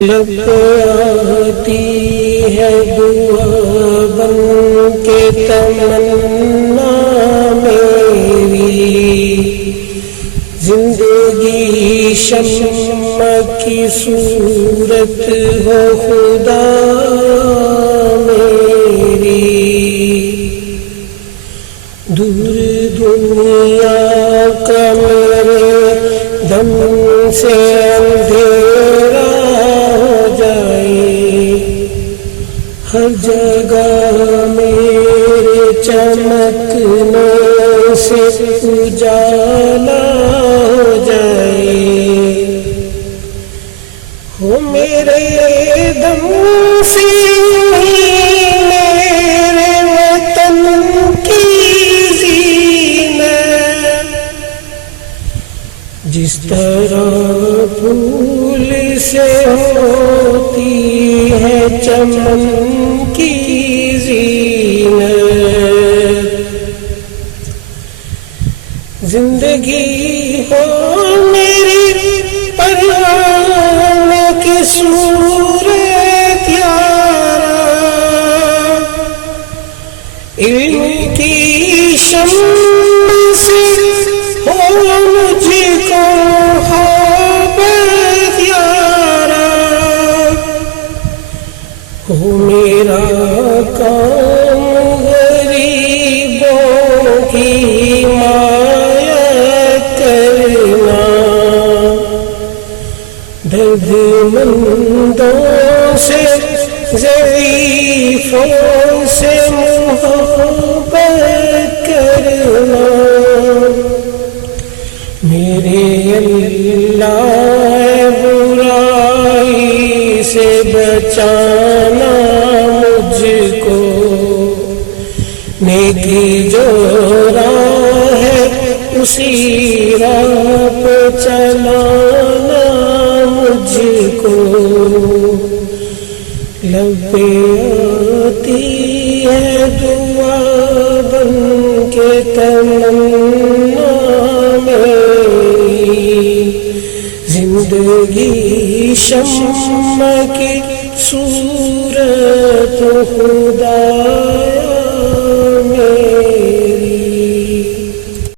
لب آتی ہے دعا بن کے تمنا میری، زندگی شمع کی صورت ہو خدا میری، دور دنیا کا میرے دم سے اندھیرا ہر جگہ میرے چمکنے سے اجالا ہو جائے، ہو میرے دم سے میرے وطن کی زینت، جس طرح پھول سے ہوتی ہے چمن کی زینت، زندگی ہو میری پروانہ کی صورت یارا، علم کی شمع سے ہو مجھ کو محبت یارا، ہو میرا کام غریبوں کی حمایت کرنا، درد مندوں سے ضعیفوں سے محبت کرنا، میرے اللہ برائی سے بچانا مجھ کو، نیکی جو راہ ہے اسی راہ پہ چلانا مجھ کو، لب پہ آتی ہے دعا بن کے تمنا میری، زندگی شمع کی صورت خدا